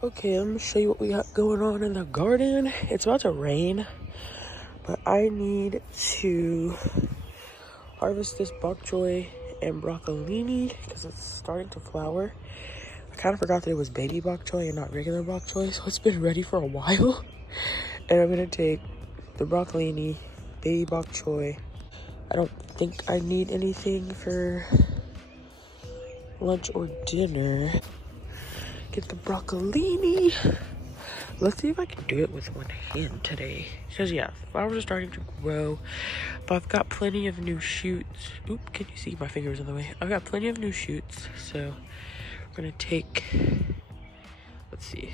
Okay, let me show you what we got going on in the garden. It's about to rain, but I need to harvest this bok choy and broccolini because it's starting to flower. I kind of forgot that it was baby bok choy and not regular bok choy, so it's been ready for a while. And I'm gonna take the broccolini, baby bok choy. I don't think I need anything for lunch or dinner. Get the broccolini. Let's see if I can do it with one hand today. Because yeah, flowers are starting to grow, but I've got plenty of new shoots. Oop, can you see my fingers in the way? I've got plenty of new shoots, so we're gonna take, let's see.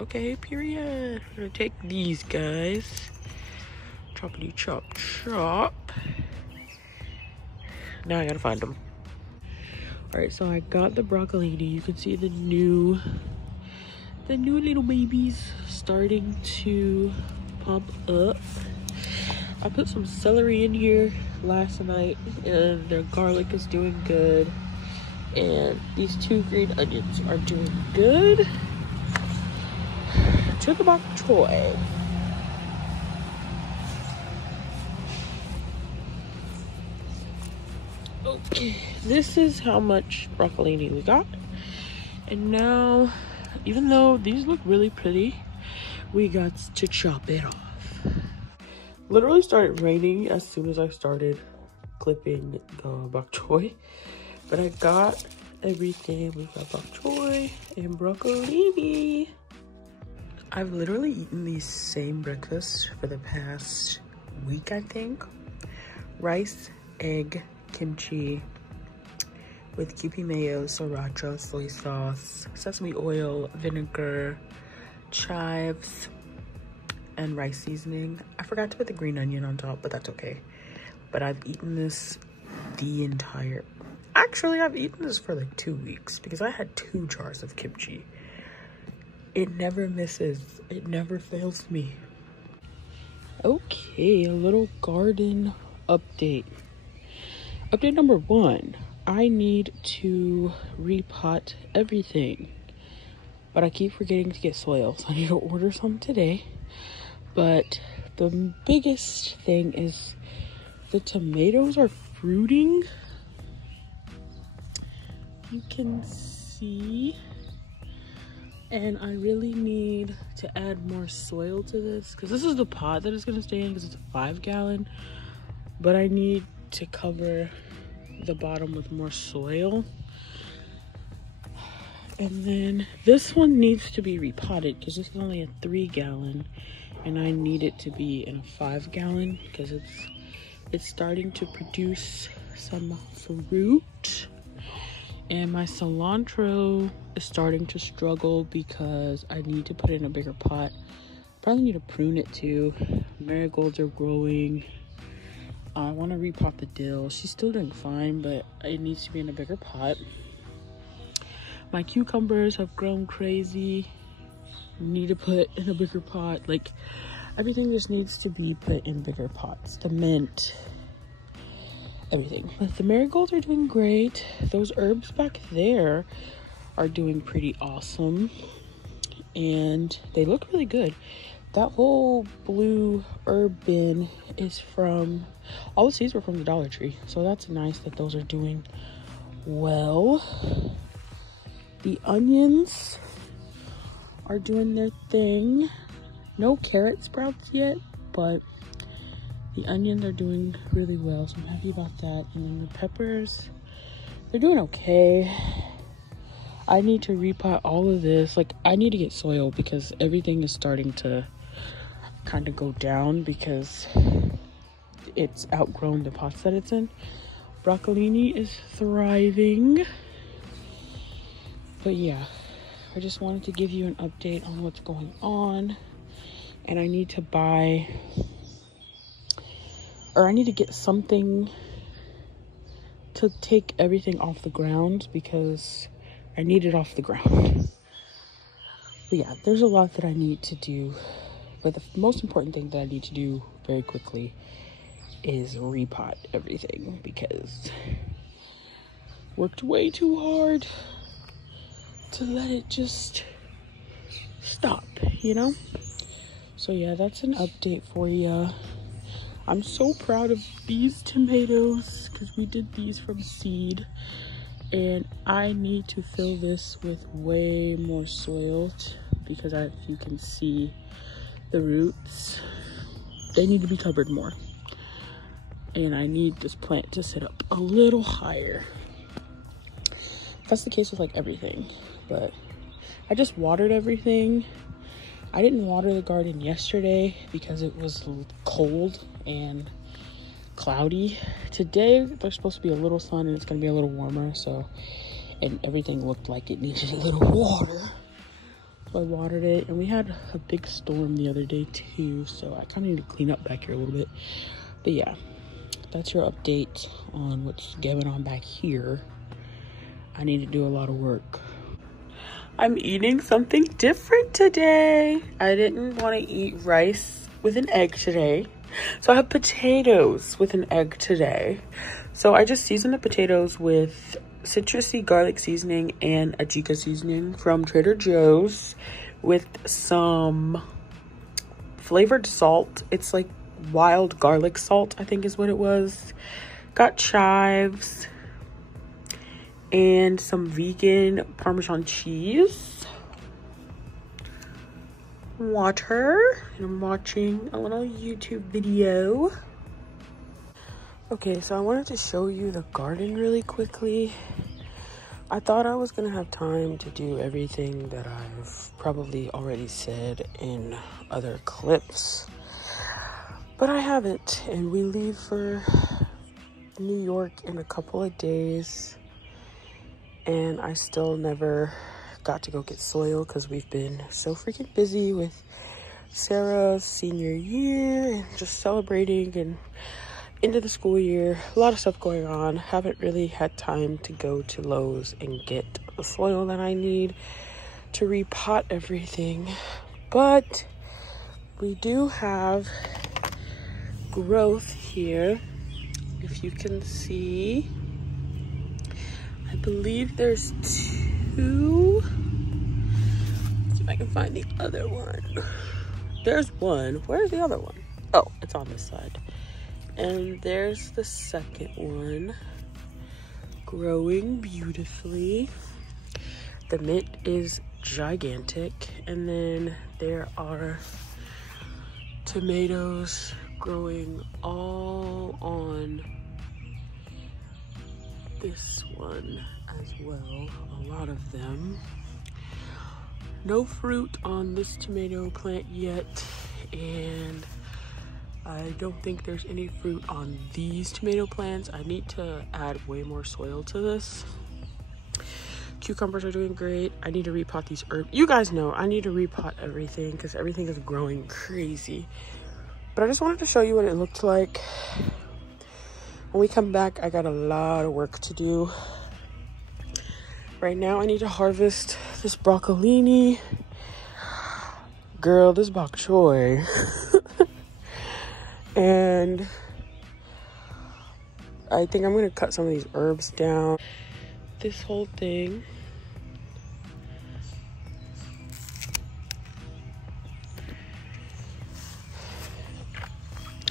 Okay, period. We're gonna take these guys. Choppity chop chop. Now I gotta find them. Alright, so I got the broccolini. You can see the new little babies starting to pump up. I put some celery in here last night and their garlic is doing good. And these 2 green onions are doing good. To the bok choy. Okay, this is how much broccolini we got. And now, even though these look really pretty, we got to chop it off. Literally started raining as soon as I started clipping the bok choy. But I got everything. We got bok choy and broccolini. I've literally eaten these same breakfasts for the past week, I think. Rice, egg, kimchi with Kewpie mayo, sriracha, soy sauce, sesame oil, vinegar, chives, and rice seasoning. I forgot to put the green onion on top, but that's okay. But I've eaten this the entire... Actually, I've eaten this for like 2 weeks because I had 2 jars of kimchi. It never misses. It never fails me. Okay, a little garden update. Update number 1. I need to repot everything. But I keep forgetting to get soil, so I need to order some today. But the biggest thing is the tomatoes are fruiting. You can see. And I really need to add more soil to this because this is the pot that it's going to stay in because it's a 5-gallon. But I need to cover the bottom with more soil. And then this one needs to be repotted because this is only a 3-gallon and I need it to be in a 5-gallon because it's starting to produce some fruit. And my cilantro is starting to struggle because I need to put it in a bigger pot. Probably need to prune it too. Marigolds are growing. I want to repot the dill. She's still doing fine, but it needs to be in a bigger pot. My cucumbers have grown crazy. Need to put in a bigger pot. Like, everything just needs to be put in bigger pots. The mint, everything. But the marigolds are doing great. Those herbs back there are doing pretty awesome. And they look really good. That whole blue herb bin is from, all the seeds were from the Dollar Tree. So that's nice that those are doing well. The onions are doing their thing. No carrot sprouts yet, but the onions are doing really well, so I'm happy about that. And then the peppers, they're doing okay. I need to repot all of this. Like, I need to get soil because everything is starting to kind of go down because it's outgrown the pots that it's in. Broccolini is thriving. But yeah, I just wanted to give you an update on what's going on. And I need to buy, or I need to get something to take everything off the ground because I need it off the ground. But yeah, there's a lot that I need to do. But the most important thing that I need to do very quickly is repot everything because worked way too hard to let it just stop, you know? So yeah, that's an update for you. I'm so proud of these tomatoes because we did these from seed, and I need to fill this with way more soil because if you can see the roots, they need to be covered more. And I need this plant to sit up a little higher. That's the case with like everything, but I just watered everything. I didn't water the garden yesterday because it was cold and cloudy. Today there's supposed to be a little sun and it's gonna be a little warmer, so, and everything looked like it needed a little water. So I watered it, and we had a big storm the other day too, so I kind of need to clean up back here a little bit. But yeah, that's your update on what's going on back here. I need to do a lot of work. I'm eating something different today. I didn't want to eat rice with an egg today, so I have potatoes with an egg today. So I just seasoned the potatoes with citrusy garlic seasoning and ajika seasoning from Trader Joe's with some flavored salt. It's like wild garlic salt, I think is what it was. Got chives and some vegan Parmesan cheese, water, and I'm watching a little YouTube video. Okay, so I wanted to show you the garden really quickly. I thought I was gonna have time to do everything that I've probably already said in other clips, but I haven't, and we leave for New York in a couple of days. And I still never got to go get soil because we've been so freaking busy with Sarah's senior year and just celebrating and into the school year. A lot of stuff going on. Haven't really had time to go to Lowe's and get the soil that I need to repot everything. But we do have growth here, if you can see. I believe there's two. Let's see if I can find the other one. There's one. Where's the other one? Oh, it's on this side. And there's the second one, growing beautifully. The mint is gigantic. And then there are tomatoes growing all on this one as well, a lot of them. No fruit on this tomato plant yet, and I don't think there's any fruit on these tomato plants. I need to add way more soil to this. Cucumbers are doing great. I need to repot these herbs. You guys know I need to repot everything because everything is growing crazy. But I just wanted to show you what it looked like. When we come back, I got a lot of work to do. Right now, I need to harvest this broccolini. Girl, this bok choy. And I think I'm gonna cut some of these herbs down. This whole thing.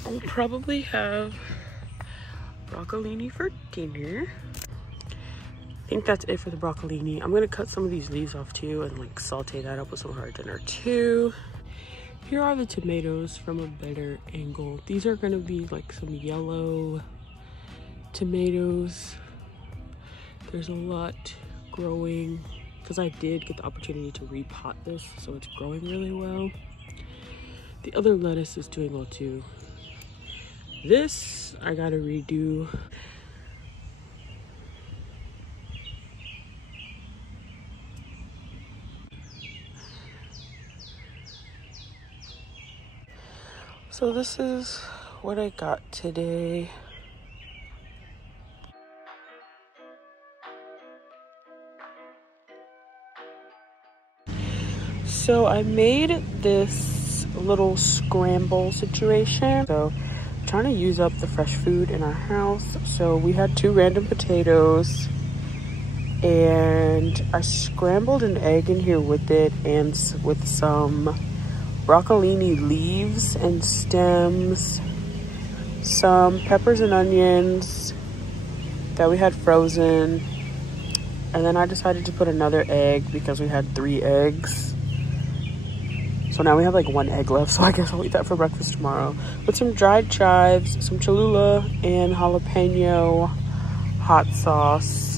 I'll probably have broccolini for dinner. I think that's it for the broccolini. I'm gonna cut some of these leaves off too and like saute that up with some of our dinner too. Here are the tomatoes from a better angle. These are gonna be like some yellow tomatoes. There's a lot growing because I did get the opportunity to repot this, so it's growing really well. The other lettuce is doing well too. This I gotta redo. So this is what I got today. So I made this little scramble situation. So I'm trying to use up the fresh food in our house. So we had 2 random potatoes And I scrambled an egg in here with it, and with some broccolini leaves and stems, some peppers and onions that we had frozen, and then I decided to put another egg because we had 3 eggs. So now we have like 1 egg left, so I guess I'll eat that for breakfast tomorrow. With some dried chives, some Cholula, and jalapeno hot sauce.